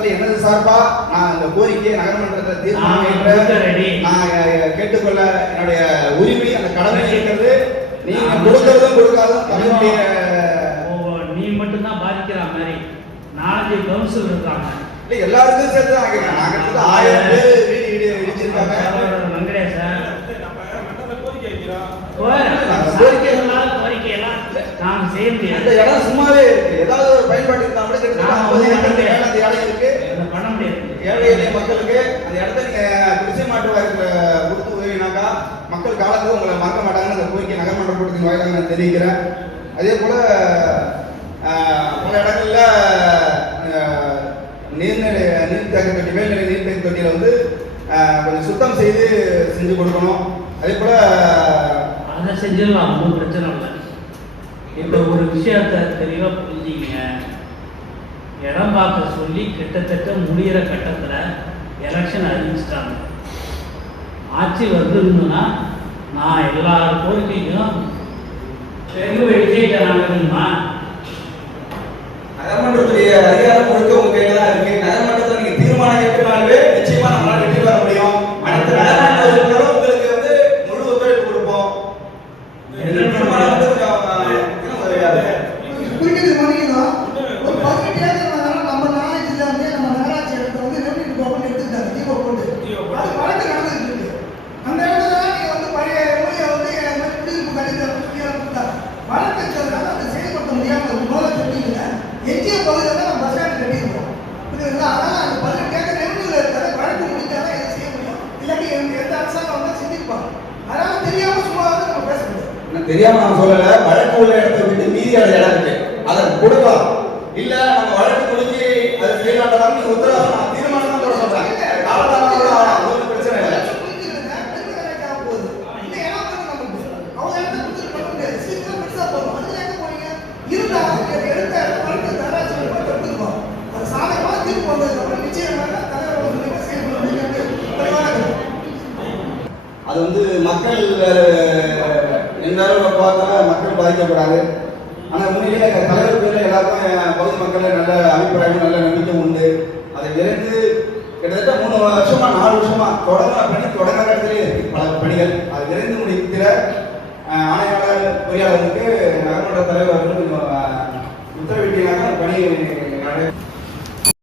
நகரமன்றத்தில் எனது சார்பா நான் இந்த கோரிக்கையை நகரமன்றத்தில் தீர்மானம் நான் கேட்டுக்கொள்ள என்னுடைய உரிமை அந்த கடமை இருக்கிறது. நீங்க கொடுக்கறதும் கொடுக்காதும் தமிழுடைய நீ மட்டும்தான் பாதிக்கிற மாதிரி 4 கவுன்சில் இருக்காங்க. எல்லாருக்கும் சேர்த்து நகரத்துக்கு 1000 பேர் வீடு இடிச்சிருக்காங்க. சும்மாவே ஏதாவது ஒரு பயன்பாட்டு இருந்தா கூட பண்ண முடியாது. ஏழை எளிய மக்களுக்கு அந்த இடத்த நீங்க குடிசை மாட்டு வாரத்துல கொடுத்து உதவினாக்கா மக்கள் காலத்துக்கு உங்களை மறக்க மாட்டாங்கன்னு அந்த கோரிக்கை நகர்மன்ற கூட்டத்தின் வாயிலாக நான் தெரிவிக்கிறேன். அதே போல பல இடங்கள்ல நீர்த்தேக்க தொட்டி மேல்நிலை நீர்த்தேக்க தொட்டியில வந்து கொஞ்சம் சுத்தம் செஞ்சு கொடுக்கணும். அதே போல அதை செஞ்சிடலாம், ஒன்றும் பிரச்சனை இல்லை. இப்போ ஒரு விஷயத்த தெளிவா புரிஞ்சுங்க. இடம் பார்க்க சொல்லி கிட்டத்தட்ட முடிகிற கட்டத்தில் எலெக்ஷன் அறிவிச்சிட்டாங்க. ஆட்சி வந்துருந்ததுன்னா நான் எல்லா கோரிக்கைக்கும் தெளிவு எழுதிட்டேன்னா நகர்மன்றத்துடைய அதிகாரம் முழுக்க உங்க கையில தான் இருக்கு. நகர்மன்றத்தில் நீங்க தீர்மானம் கேட்கனாலே நிச்சயமா நம்மளால வெற்றி பெற முடியும். அடுத்த நகர்மன்ற உறுப்பினரும் உங்களுக்கு வந்து முழு ஒத்துழைப்பு கொடுப்போம். குறிக்கிறது மாதிரினா ஒரு 18 ஏக்கர் நம்ம நாளைக்கு வந்து நம்ம நகராட்சி இடத்துல வந்து ரெவென்யூ டிபார்ட்மெண்ட் எடுத்துட்டாங்க ஜீவோ போட்டு. அது வழக்கு நடந்துட்டு இருக்கு. அந்த இடத்துல நீங்க வந்து பழைய எம்எல்ஏ வந்து குடியிருப்பு கடிதம் சொல்லி கொடுத்தாங்க. வழக்கு இருக்கிறதுனால அதை செயல்படுத்த முடியாம முதல்ல சொல்லிங்க. எஞ்சிய பகுதியில் நம்ம பஸ் ஸ்டாண்ட் கட்டியிருக்கோம். புரியுதுங்களா? அதனால அந்த 18 ஏக்கர் ரெவென்யூல இருக்கிற வழக்கு முடிச்சாதான் இதை செய்ய முடியும். இல்லாட்டி எந்த அரசாங்கம் வந்து செஞ்சிருப்பாங்க. அதனால தெரியாம சும்மா நம்ம பேச முடியாது. தெரியாம நான் சொல்லல, வழக்கு உள்ள இடத்தை விட்டு மீதியான இடம் இருக்கு, அதை கொடுக்கலாம். இல்ல நம்ம வழக்கு முடிஞ்சு அதை செய்யலாம் நீங்க உத்தரவாதம் தீர்மானம் தான் போட சொல்றாங்க. பிரச்சனை இல்லை. அது வந்து மக்கள் எல்லாரும் பார்த்தா மக்கள் பாதிக்கப்படாது. ஆனால் உண்மையிலேயே தலைவர் பேரில் எல்லாருக்கும் பகுதி மக்கள் நல்ல அபிப்பிராயம் நல்ல நம்பிக்கை உண்டு. அதை விரைந்து கிட்டத்தட்ட 3 வருஷமா 4 வருஷமா தொடங்க இடத்துலேயே இருக்கு பல பணிகள். அது விரைந்து முடிக்கிற ஆணையாளர் பொறியாளருக்கு நகர்மன்ற தலைவர் கொஞ்சம் உத்தரவிட்டீங்கன்னா பணி